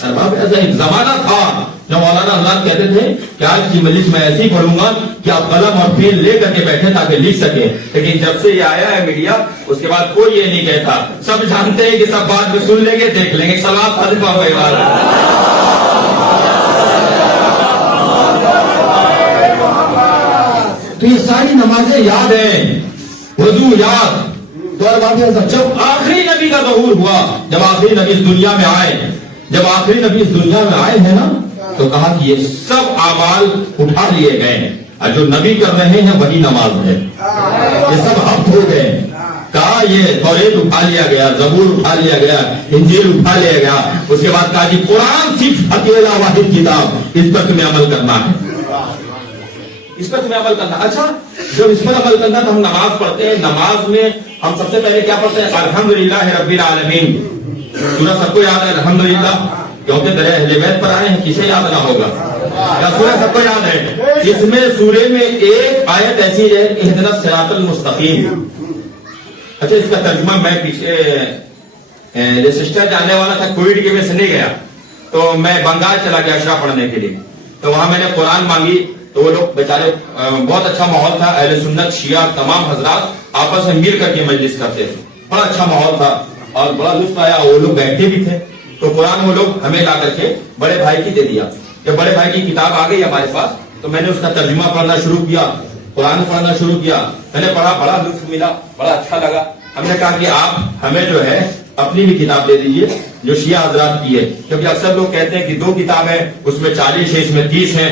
ایسا ایک زمانہ تھا جب مولانا حضرات کہتے تھے کہ آج کی مجلس میں ایسی پڑھوں گا کہ آپ قلم اور پین لے کر کے بیٹھے تاکہ لکھ سکیں. لیکن جب سے یہ آیا ہے میڈیا اس کے بعد کوئی یہ نہیں کہتا. سب جانتے ہیں کہ سب بات میں سن لیں گے, دیکھ لیں گے. سلام خلیفہ ہوئے تو یہ ساری نمازیں یاد ہیں, وضو یاد. تو جب آخری نبی کا ظہور ہوا, جب آخری نبی اس دنیا میں آئے, جب آخری نبی اس دنیا میں آئے ہیں نا, تو کہا کہ یہ سب اعمال اٹھا لیے گئے ہیں, اور جو نبی کر رہے ہیں وہی نماز ہے. یہ سب حق ہو گئے. کہا یہ توریت اٹھا لیا گیا, زبور اٹھا لیا گیا, انجیل اٹھا لیا گیا. اس کے بعد کہا کہ قرآن صرف اکیلا واحد کتاب, اس پر تمہیں عمل کرنا ہے, اس پر تمہیں عمل کرنا. اچھا جب اس پر عمل کرنا تو ہم نماز پڑھتے ہیں. نماز میں ہم سب سے پہلے کیا پڑھتے ہیں؟ الحمدللہ رب العالمین. سورہ سب کو یاد ہے الحمدللہ, کیونکہ درے اہل بیت پر آئے ہیں, کسے یاد نہ ہوگا؟ یا سورہ سب کو یاد ہے. اس میں سورے میں ایک آیت ایسی ہے اہدنا الصراط المستقیم. اچھا اس کا ترجمہ میں پیچھے سسٹر جاننے والا تھا, کووڈ کی وجہ سے نہیں گیا, تو میں بنگال چلا گیا عشاء پڑھنے کے لیے. تو وہاں میں نے قرآن مانگی, تو وہ لوگ بیچارے, بہت اچھا ماحول تھا, اہل سنت شیعہ تمام حضرات آپس میں مل کر کے مجلس کرتے تھے, بڑا اچھا ماحول تھا اور بڑا لطف آیا. وہ لوگ بیٹھے بھی تھے, تو قرآن وہ لوگ ہمیں لا کر کے بڑے بھائی کی دے دیا. جب بڑے بھائی کی کتاب آ گئی ہمارے پاس, تو میں نے اس کا ترجمہ پڑھنا شروع کیا, قرآن پڑھنا شروع کیا. میں نے پڑھا, بڑا لطف ملا, بڑا اچھا لگا. ہم نے کہا کہ آپ ہمیں جو ہے اپنی بھی کتاب دے دیجئے جو شیعہ حضرات کی ہے, کیونکہ اکثر لوگ کہتے ہیں کہ 2 کتاب ہے, اس میں 40 ہے, اس میں 30 ہے.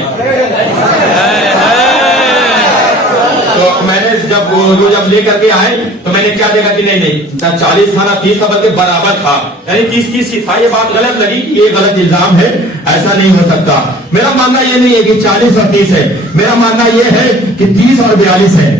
تو میں نے جب لے کر کے آئے تو میں نے کیا دیکھا کہ نہیں 40 تھا نہ 30 تھا, بلکہ برابر تھا, یعنی 30 تھا. یہ بات غلط لگی کہ یہ غلط الزام ہے, ایسا نہیں ہو سکتا. میرا ماننا یہ نہیں ہے کہ 40 اور 30 ہے, میرا ماننا یہ ہے کہ 30 اور 42 ہے.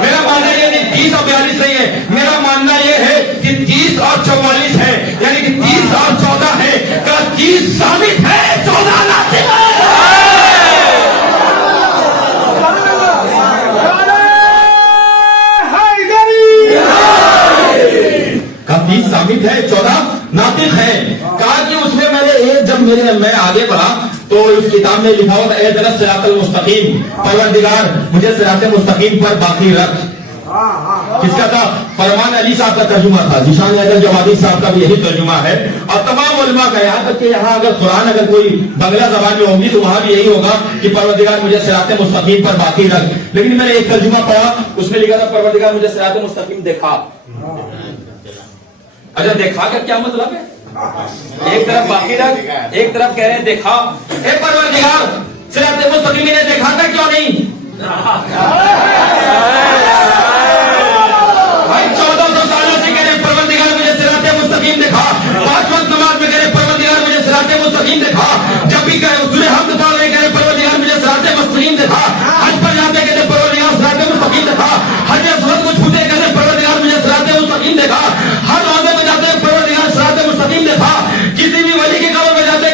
میرا ماننا یہ نہیں 30 اور 42 نہیں ہے, میرا ماننا یہ ہے کہ 30 اور 44 ہے, یعنی کہ 30 اور 14 ہے. کیا 30 ثابت ہے, 14 ناقص ہے؟ کا 30 ثابت ہے, 14 ناطق ہے. کہا کہ اس میں میں نے جب میں آگے پڑھا تو اس کتاب میں لکھا ہوا تھا اہدنا الصراط المستقیم, پروردگار مجھے صراط مستقیم پر باقی رکھ. کس کا تھا؟ فرمان علی صاحب کا ترجمہ تھا, ذیشان حیدر جوادی صاحب کا بھی یہی ترجمہ ہے, اور تمام علماء کا. یہاں تک کہ یہاں اگر قرآن اگر کوئی بنگلہ زبان میں ہوگی تو وہاں بھی یہی ہوگا کہ پروردگار مجھے صراط مستقیم پر باقی رکھ. لیکن میں نے ایک ترجمہ پڑھا, اس میں لکھا تھا پروردگار مجھے صراط مستقیم دکھا. اچھا دیکھا کا کیا مطلب ہے؟ ایک طرف باقی رکھ, ایک طرف کہہ رہے ہیں دیکھا. اے پروردگار صراط مستقیم نے دیکھا تھا کیوں نہیں؟ بھائی 1400 سالوں سے کہہ رہے پروردگار مجھے صراط مستقیم دکھا, 5 وقت نماز میں کہہ رہے پروردگار مجھے صراط مستقیم دکھا, جب بھی کہہ سورہ حمد پڑھ رہے کہہ رہے پروردگار مجھے صراط مستقیم دکھا, حج پر جاتے کہتے پروردگار صراط مستقیم دکھا, حج اسود کو چھوتے کہتے پروردگار مجھے صراط مستقیم دکھا, ہر روزے میں جاتے پروردگار صراط مستقیم دکھا, کسی بھی ولی کے قبر میں جاتے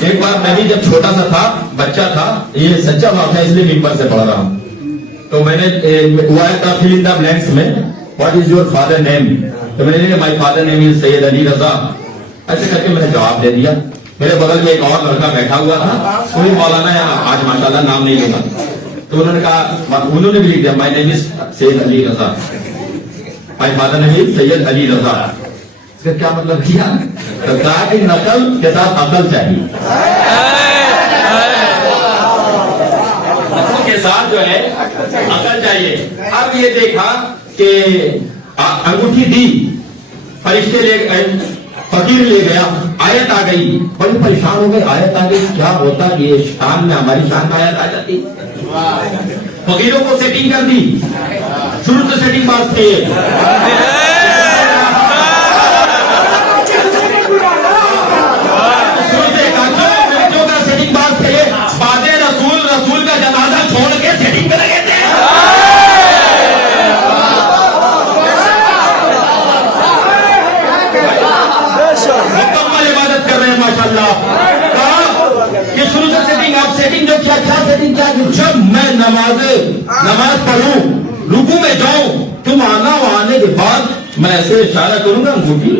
ایک بار میں بھی جب چھوٹا سا تھا بچہ تھا یہ سچا بات ہے اس لیے ممبر سے پڑھ رہا ہوں تو میں نے ہوا تھا فل ان دا بلینکس میں what is your father name تو میں نے مائی فادر نیم از سید علی رضا ایسے کر کے میں نے جواب دے دیا میرے بغل میں ایک اور لڑکا بیٹھا ہوا تھا کوئی مولانا یا آج ماشاءاللہ نام نہیں لوں گا تو انہوں نے کہا انہوں نے بھی لکھ دیا مائی نیم از سید Ali Raza my father name از سید علی رضا اس کا کیا مطلب کیا تو کہا کہ نقل کے ساتھ عقل چاہیے نقل کے ساتھ جو ہے عقل چاہیے اب یہ دیکھا کہ انگوٹھی دی فرشتے لے گئے فقیر لے گیا آیت آ گئی بڑی پریشان ہو گئے آیت آ گئی کیا ہوتا یہ شان میں ہماری شان میں آیت آ جاتی فقیروں کو سیٹنگ کر دی شروع سے سیٹنگ بات کی سیٹنگ بات تھے باد رسول کا جنازہ چھوڑ کے سیٹنگ پہ لگے تھے مکمل عبادت کر رہے ہیں ماشاءاللہ کہا کہ شروع سے سیٹنگ آپ سیٹنگ جو کیا سیٹنگ کیا جب میں نماز پڑھوں رکوع میں جاؤں تم آنا وہ آنے کے بعد میں ایسے اشارہ کروں گا انگوٹھی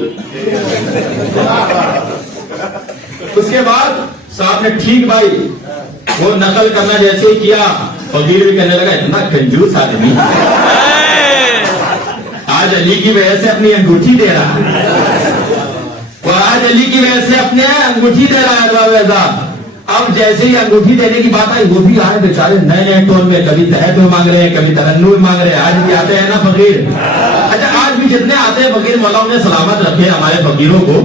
اس کے بعد صاحب نے ٹھیک بھائی وہ نقل کرنا جیسے ہی کیا فقیر بھی کہنے لگا اتنا کنجوس آدمی آج علی کی وجہ سے اپنی انگوٹھی دے رہا وہ آج علی کی وجہ سے اپنے انگوٹھی دے رہا ہے اب جیسے ہی انگوٹھی دینے کی بات آئی وہ بھی آئے بیچارے نئے نئے ٹون میں کبھی تحت میں مانگ رہے ہیں کبھی ترنم مانگ رہے ہیں آج بھی آتے ہیں نا فقیر اچھا آج بھی جتنے آتے ہیں فقیر مولا انہیں سلامت رکھے ہمارے فقیروں کو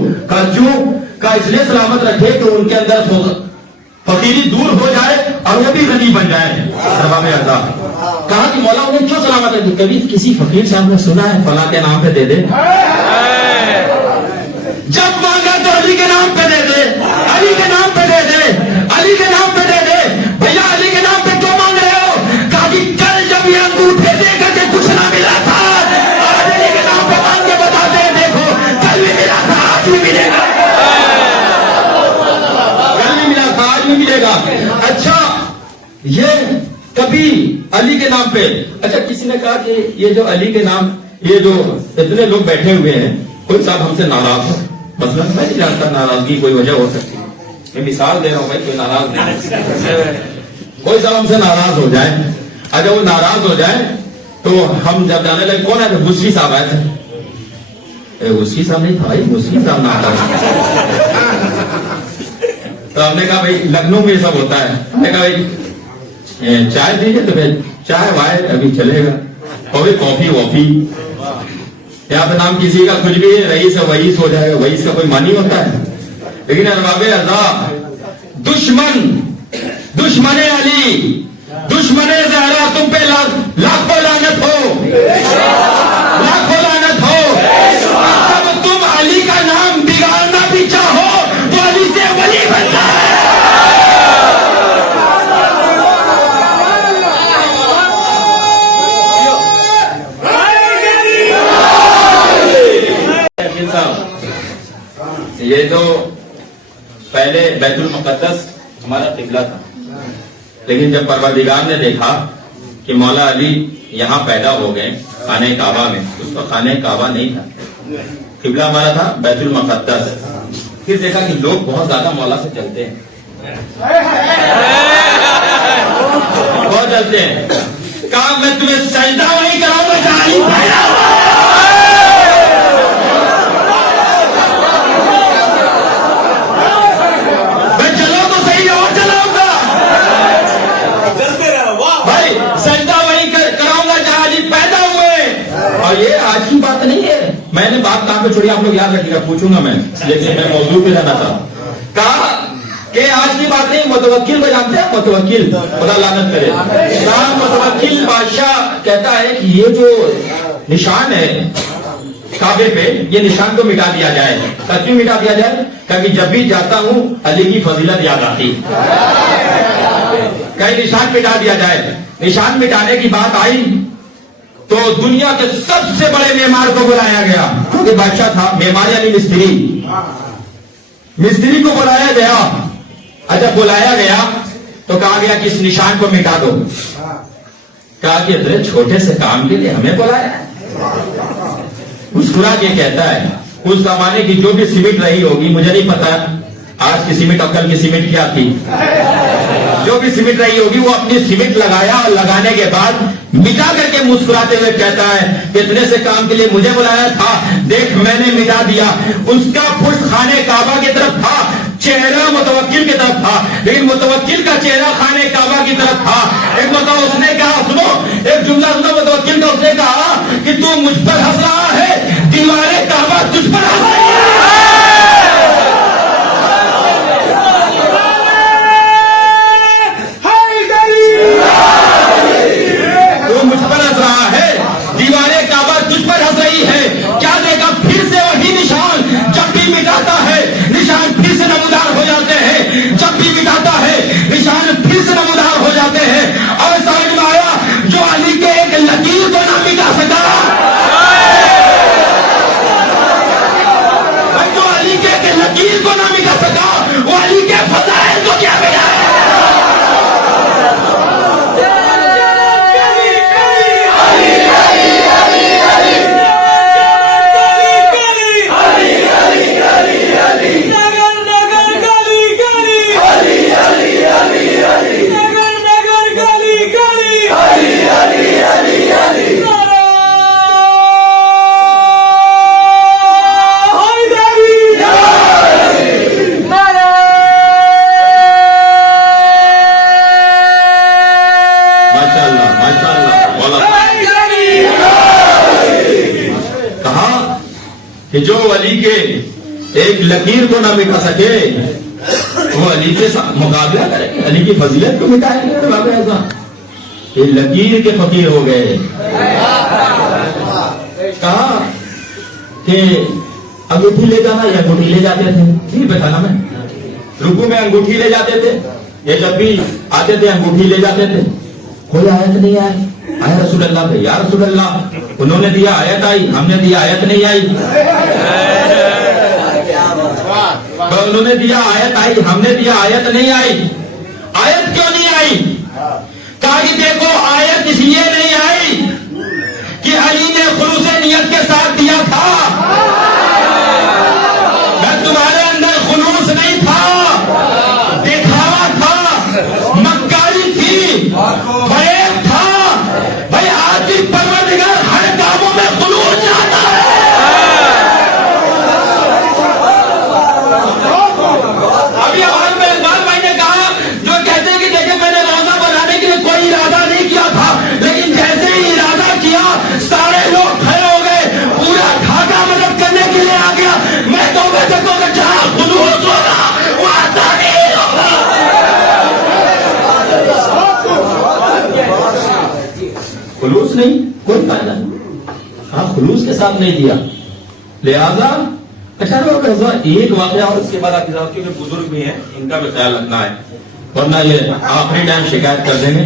کا اس لیے سلامت رکھے کہ ان کے اندر فقیری دور ہو جائے اور وہ بھی غنی بن جائے کہا کہ مولا انہیں کیوں سلامت رکھے کبھی کسی فقیر صاحب نے سنا ہے فلاں کے نام پہ دے دے جب مانگا تو علی کے نام پہ دے دے علی کے نام پہ دے دے علی کے نام پہ دے دے بھیا علی کے نام پہ کیوں مانگ رہے ہو کہا کہ کل جب یہ انگوٹھے دے کر کے کچھ نہ ملا تھا آج علی کے نام پہ مانگ کے بتاتے ہیں دیکھو کل بھی ملا تھا آج بھی ملے گا کل بھی ملا تھا آج بھی ملے گا اچھا یہ کبھی علی کے نام پہ اچھا کسی نے کہا کہ یہ جو علی کے نام یہ جو اتنے لوگ بیٹھے ہوئے ہیں کوئی صاحب ہم سے ناراض ہے مثلا میں نہیں جانتا ناراضگی کوئی وجہ ہو سکتی میں مثال دے رہا ہوں بھائی کوئی ناراض نہیں کوئی صاحب ہم سے ناراض ہو جائے اگر وہ ناراض ہو جائے تو ہم جب جانے لگے کون ہے مسری صاحب آئے تھے مسری صاحب نہیں بھائی مسری صاحب نہ آتا تو ہم نے کہا بھائی لکھنؤ میں یہ سب ہوتا ہے ہم نے کہا بھائی چائے دیجیے تو پھر چائے وائے ابھی چلے گا اور کافی وافی یہاں پہ نام کسی کا کچھ بھی رئیس ہے وئیس ہو جائے گا وئیس کا کوئی معنی ہوتا ہے لیکن ارباب ارزاق دشمن علی دشمن زہرا تم پہ لاکھوں لعنت ہو لاکھوں لعنت ہو جب تم علی کا نام بگاڑنا بھی چاہو تو علی سے ولی بننا ہے یہ جو پہلے بیت المقدس ہمارا قبلہ تھا لیکن جب پروردگار نے دیکھا کہ مولا علی یہاں پیدا ہو گئے خانہ کعبہ میں اس کا خانہ کعبہ نہیں تھا قبلہ ہمارا تھا بیت المقدس پھر دیکھا کہ لوگ بہت زیادہ مولا سے چلتے ہیں بہت چلتے ہیں کہا میں تمہیں سجدہ وہی کراؤں گا جہاں علی پیدا ہوا اور یہ آج کی بات نہیں ہے میں نے بات کہاں پہ چھوڑی آپ لوگ یاد رکھیے گا پوچھوں گا میں لیکن میں موضوع پہ رہنا تھا کہا کہ آج کی بات نہیں متوکل کو جانتے ہیں متوکل خدا لعنت کرے متوکل بادشاہ کہتا ہے کہ یہ جو نشان ہے کعبے پہ یہ نشان کو مٹا دیا جائے کیوں مٹا دیا جائے کہ جب بھی جاتا ہوں علی کی فضیلت یاد آتی کہ نشان مٹا دیا جائے نشان مٹانے کی بات آئی تو دنیا کے سب سے بڑے معمار کو بلایا گیا کیونکہ بادشاہ تھا معمار یعنی مستری کو بلایا گیا اچھا بلایا گیا تو کہا گیا کہ اس نشان کو مٹا دو. کہا کہ اتنے چھوٹے سے کام کے لیے ہمیں بلایا. مسکرا کے کہتا ہے اس زمانے کی جو بھی سیمنٹ رہی ہوگی, مجھے نہیں پتا آج کی سیمنٹ اور کل کی سیمنٹ کیا تھی, جو بھی سیمنٹ رہی ہوگی وہ اپنی سیمنٹ لگایا اور لگانے کے بعد مٹا کر کے مسکراتے ہوئے کہتا ہے کہ اتنے سے کام کے لیے مجھے بلایا تھا, دیکھ میں نے مٹا دیا. اس کا پشت خانے کعبہ کی طرف تھا, چہرہ متوکل کی طرف تھا, لیکن متوکل کا چہرہ خانے کعبہ کی طرف تھا. ایک مرتبہ اس نے کہا, سنو ایک جملہ سنو متوکل کا, اس نے کہا کہ تو مجھ پر ہنس رہا ہے, دیوارے کعبہ تجھ پر ہنس رہی ہے. تو مجھ پر ہنس رہا ہے, دیوارے کعبہ تجھ پر ہنس رہی ہے. کیا دیکھا پھر سے وہی نشان, جب بھی مٹاتا ہے نشان پھر سے نمودار ہو جاتے ہیں, جب بھی مٹاتا ہے نشان پھر سے نمودار ہو جاتے ہیں. اور سمجھ میں آیا جو علی کے ایک لکیر کو نہ مٹا سکا, جو علی کے ایک لکیر کو نہ مٹا سکا, وہ علی کے فضائل کو کیا مٹائے. کہ جو علی کے ایک لکیر کو نہ مٹا سکے وہ علی کے ساتھ مقابلہ کرے, علی کی فضیلت کو مٹائیں گے. بابا ایسا کہ لکیر کے فقیر ہو گئے. کہا کہ انگوٹھی لے جانا, یا انگوٹھی لے جاتے تھے, نہیں بتانا میں, رکوع میں انگوٹھی لے جاتے تھے, یہ جب بھی آتے تھے انگوٹھی لے جاتے تھے. کوئی آیت نہیں آئی, آیا رسول اللہ پہ, یا رسول اللہ انہوں نے دیا آیت آئی, ہم نے دیا آیت نہیں آئی. انہوں نے دیا آیت آئی, ہم نے دیا آیت نہیں آئی. آیت کیوں نہیں آئی؟ کہا کہ دیکھو آیت اس لیے نہیں آئی کہ علی نے خلوص نیت کے ساتھ دیا تھا. میں تمہارے اندر خلوص نہیں تھا, دکھاوا تھا, مکاری تھی, فریب تھا. بھائی آج بھی پروردگار ہر کاموں میں خلوص چاہتا ہے. ابھی ہمارے میں اقبال بھائی نے کہا, جو کہتے ہیں کہ دیکھیں میں نے روزہ بنانے کے لیے کوئی ارادہ نہیں کیا تھا, لیکن جیسے ہی ارادہ کیا سارے لوگ کھڑے ہو گئے, پورا ڈھاکہ مدد کرنے کے لیے آ گیا. میں تو کہ جہاں خلوص ہوگا وہاں تغیر ہوگا. خلوص نہیں کوئی فائدہ نہیں. ہاں خلوص کے ساتھ نہیں دیا, لہذا اچھا ایک واقعہ اور اس کے بعد آپ کیونکہ بزرگ بھی ہیں ان کا بھی خیال رکھنا ہے, ورنہ یہ آخری ٹائم شکایت کر دیں گے.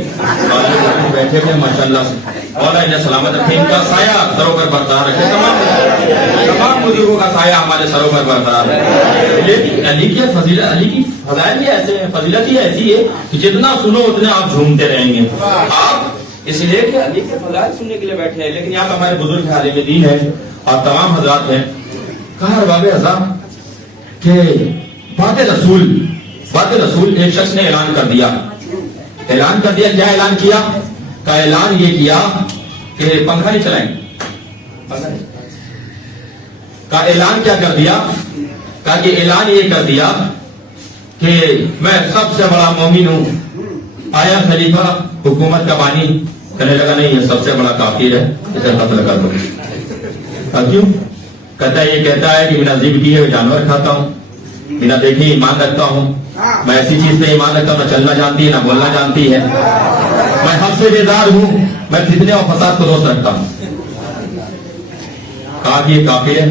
بیٹھے تھے ماشاء اللہ سے, اور انہیں سلامت رکھے, ان کا سایہ سروں پر برقرار رکھے, تمام بزرگوں کا سایہ ہمارے سروں پر برقرار رکھے. لیکن علی کی فضیلت, علی کی فضائل بھی ایسے ہیں, فضیلت ہی ایسی ہے کہ جتنا سنو اتنے آپ جھومتے رہیں گے. آپ اس لیے کہ علی کے فضائل سننے کے لیے بیٹھے ہیں, لیکن یہاں پہ ہمارے بزرگ عالم دین ہیں اور تمام حضرات ہیں. کہا باب اعظم کہ بات رسول ایک شخص نے اعلان کر دیا. کیا اعلان کیا؟ کا اعلان یہ کیا کہ پنکھا نہیں چلائیں گے. کا اعلان کیا کر دیا؟ کہا کہ اعلان یہ کر دیا کہ میں سب سے بڑا مومن ہوں. آیا خلیفہ حکومت کا بانی, کہنے لگا نہیں یہ سب سے بڑا کافر ہے, اسے قتل کر دو. کیوں؟ کہتا ہے یہ کہتا ہے کہ بنا ذبح کیے ہوئے جانور کھاتا ہوں, بنا دیکھے ایمان رکھتا ہوں, میں ایسی چیز پہ ایمان رکھتا ہوں نہ چلنا جانتی ہے نہ بولنا جانتی ہے, میں حق سے بیدار ہوں, میں فتنے اور فساد کو دوست رکھتا ہوں. کہا کہ یہ کافر ہے.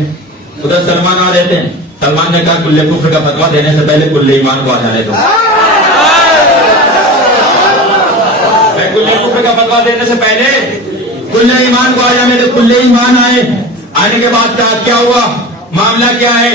ادھر سلمان آ رہتے ہیں, سلمان نے کہا کلے کفر کا فتویٰ دینے سے پہلے کلے ایمان کو آ جانے دو. کلے کفر کا فتویٰ دینے سے پہلے کلے ایمان کو آ جانے دو. کلے ایمان آئے, آنے کے بعد کیا ہوا, معاملہ کیا ہے؟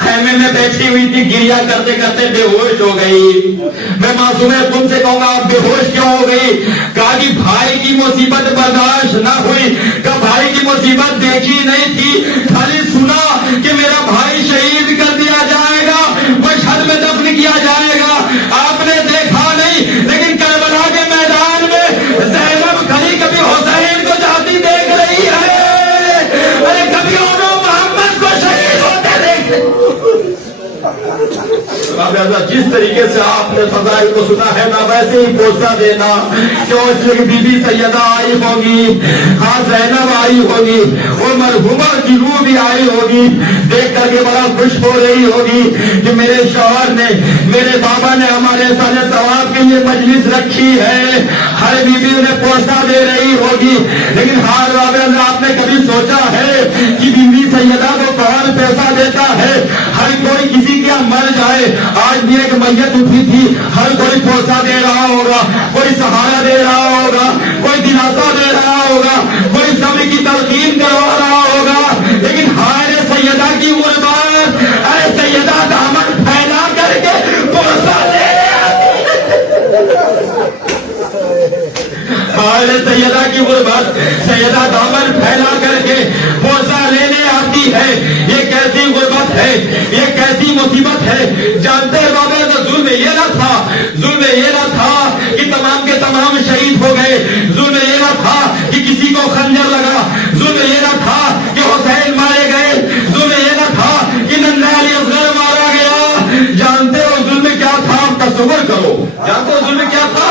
خیمے میں بیٹھی ہوئی تھی, گریا کرتے کرتے بے ہوش ہو گئی. میں معصوم تم سے کہوں گا آپ بے ہوش کیوں ہو گئی؟ کہا کہ بھائی کی مصیبت برداشت نہ ہوئی. کہ بھائی کی مصیبت دیکھی نہیں تھی, خالی سنا کہ میرا بھائی شہید کر دیا جائے گا, مشہد میں دفن کیا جائے گا. آپ نے دیکھا نہیں, لیکن کربلا کے میدان میں زینب کھڑی کبھی حسین کو جاتی دیکھ رہی ہے, ارے کبھی انہوں محمد کو شہید ہوتے دیکھ. جس طریقے سے آپ نے فضائل کو سنا ہے نا, ویسے ہی پوچھتا دینا. کیوں؟ اس لیے بی بی سیدہ آئی ہوگی, ہاں زینب آئی ہوگی, اور مرحومہ کی روح بھی آئی ہوگی, دیکھ کر کے بڑا خوش ہو رہی ہوگی کہ میرے شوہر نے, میرے بابا نے ہمارے سارے ثواب کے لیے مجلس رکھی ہے. ہر بی بی انہیں پوچھتا دے رہی ہوگی. لیکن ہر بابا آپ نے کبھی سوچا ہے کہ بی بی سیدہ کو کون پیسہ دیتا ہے؟ ہر کوئی کسی کے مر جائے, آج بھی ایک میت اٹھی تھی, ہر کوئی پوسا دے رہا ہوگا, کوئی سہارا دے رہا ہوگا, کوئی دلاسا دے رہا ہوگا, کوئی صبر کی تلقین کروا رہا ہوگا. لیکن ہائے سیدہ کی غربت, اے سیدہ دامن پھیلا کر کے پوسا دے, ہائے سیدہ کی غربت, سیدہ دامن پھیلا کر کے پوسا لینے آتی ہے. یہ کیسی غربت ہے, یہ کیسی مصیبت ہے؟ جانتے ہیں بابا, ظلم یہ نہ تھا, ظلم یہ نہ تھا کہ تمام کے تمام شہید ہو گئے, ظلم یہ نہ تھا کہ کسی کو خنجر لگا, ظلم یہ نہ تھا کہ حسین مارے گئے, ظلم یہ نہ تھا کہ ننھا علی اصغر مارا گیا. جانتے ہو ظلم کیا تھا؟ تصور کرو, جانتے ہو ظلم کیا تھا؟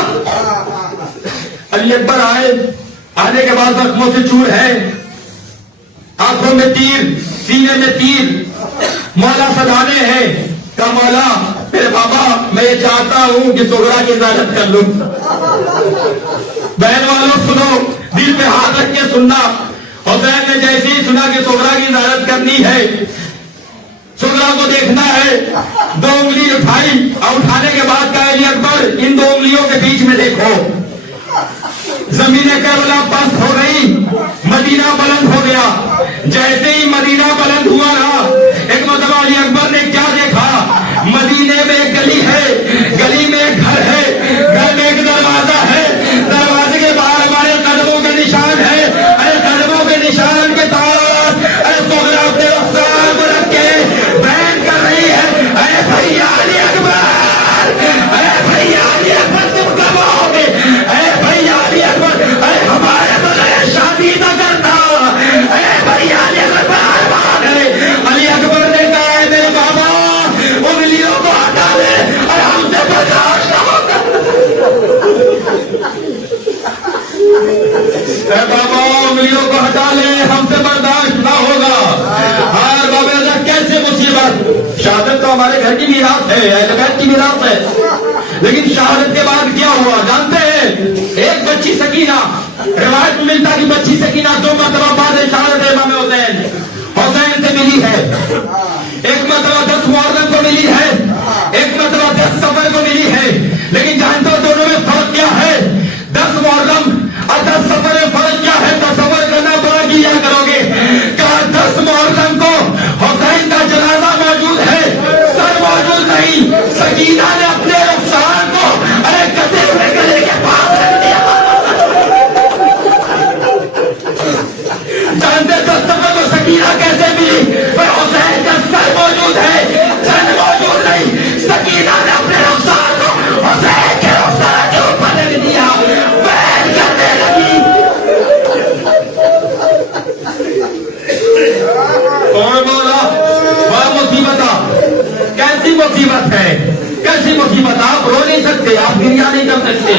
علی اکبر آئے, آنے کے بعد زخموں سے چور ہے, آنکھوں میں تیر, سینے میں تیر, مولا سجانے ہیں. کہ مولا میرے بابا میں یہ چاہتا ہوں کہ سغرا کی زیارت کر لوں. بہن والوں سنو, دل پہ ہاتھ رکھ کے سننا. حسین نے جیسے ہی سنا کہ سغرا کی زیارت کرنی ہے, سغرا کو دیکھنا ہے, دو انگلی اٹھائی, اور اٹھانے کے بعد کہا علی اکبر ان دو انگلیوں کے بیچ میں دیکھو. زمین کربلا پست ہو گئی, مدینہ بلند ہو گیا. جیسے ہی مدینہ بلند ہوا نا, ایک مرتبہ علی اکبر نے کیا دیکھا؟ مدینے میں ایک گلی ہے, گلی میں ایک گھر ہے, گھر میں ایک دروازہ ہے, دروازے کے باہر ہمارے قدموں کے نشان ہے. ارے قدموں کے نشان کے پاس ارے سغرا اپنے رخسار کو رکھ کے بیان کر رہی ہے, ارے بھیا علی اکبر, ارے بھیا علی اکبر تم کب آؤ گے؟ ارے بھیا علی اکبر, ارے ہمارے بغیر شادی نہ کرنا, ارے بھیا علی اکبر. علی اکبر نے کہا ہے میرے بابا انگلیوں کو ہٹا لے, اور ہم سے برداشت نہ ہوگا. اے بابا انگلیوں کو ہٹا لے, ہم سے برداشت نہ ہوگا. ہر بابا کیسے مصیبت, شہادت تو ہمارے گھر کی میراث ہے, اہل بیت کی میراث ہے, لیکن شہادت کے بعد کیا ہوا جانتے ہیں؟ ایک بچی سکینہ, روایت میں ملتا کہ بچی سکینہ 2 مرتبہ بعد شہادت امام حسین سے ملی ہے. ایک مرتبہ 10 محرم کو ملی ہے, ایک مرتبہ 10 صفر کو ملی ہے. لیکن جانتے ہو دونوں میں فرق کیا ہے؟ 10 محرم اور 10 صفر میں فرق کیا ہے؟ تصور کرنا بڑا کیا کرو گے. کہا 10 محرم کو حسین کا جنازہ موجود ہے, سر موجود نہیں. سکینہ نے اپنے رخسار کو ارے کٹے ہوئے گلے کے پاس رکھ دیا. جانتے 10 صفر کو سکینہ کیسے ملی؟ حسین کا سر موجود ہے, سر موجود نہیں. سکینہ نے اپنے رخسار کو حسین کے رخسار کے اوپر رکھ دیا, بیان کرنے لگی. کون بولا؟ بڑا مصیبت, کیسی مصیبت ہے, کیسی مصیبت. آپ رو نہیں سکتے, آپ گریا نہیں کر سکتے.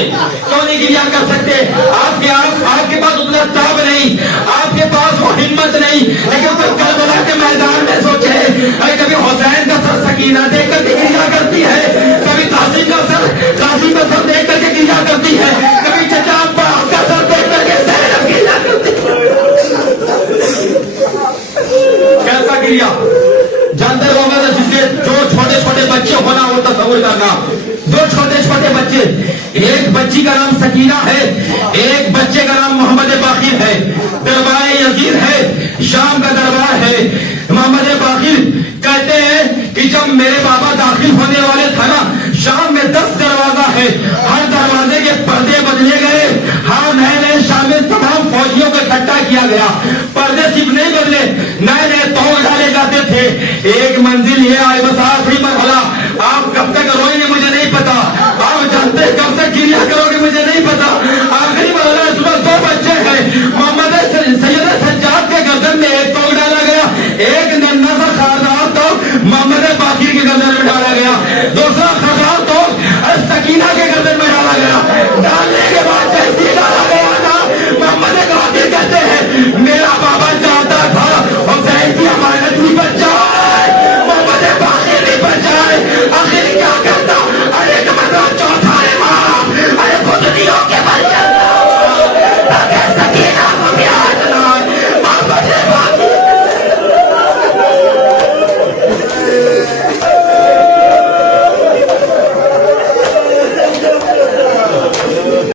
کیوں نہیں گریا کر سکتے؟ آپ کے پاس اتنا تاب نہیں, آپ کے پاس وہ ہمت نہیں. لیکن پھر کربلا کے میدان میں سوچے, کبھی حسین کا سر سکینہ دیکھ کر کے گریا کرتی ہے, کبھی قاسم کا سر دیکھ کر کے گریا کرتی ہے, کبھی چچا عباس کا سر دیکھ کر کے زینب گریا کرتی ہے. کیسا گریا؟ جانتے ہو جس کے جو چھوٹے چھوٹے بچے ہونا وہ تصور کرنا. 2 چھوٹے چھوٹے بچے, ایک بچی کا نام سکینہ ہے, ایک بچے کا نام محمد باقر ہے. دربار یزید ہے, شام کا دربار ہے. محمد باقر کہتے ہیں جب میرے بابا داخل ہونے والے تھا نا، شام میں 10 دروازہ ہے، ہر دروازے کے پردے بدلے گئے، ہر نئے نئے شام میں تمام فوجیوں کو اکٹھا کیا گیا، پردے صرف نہیں بدلے، نئے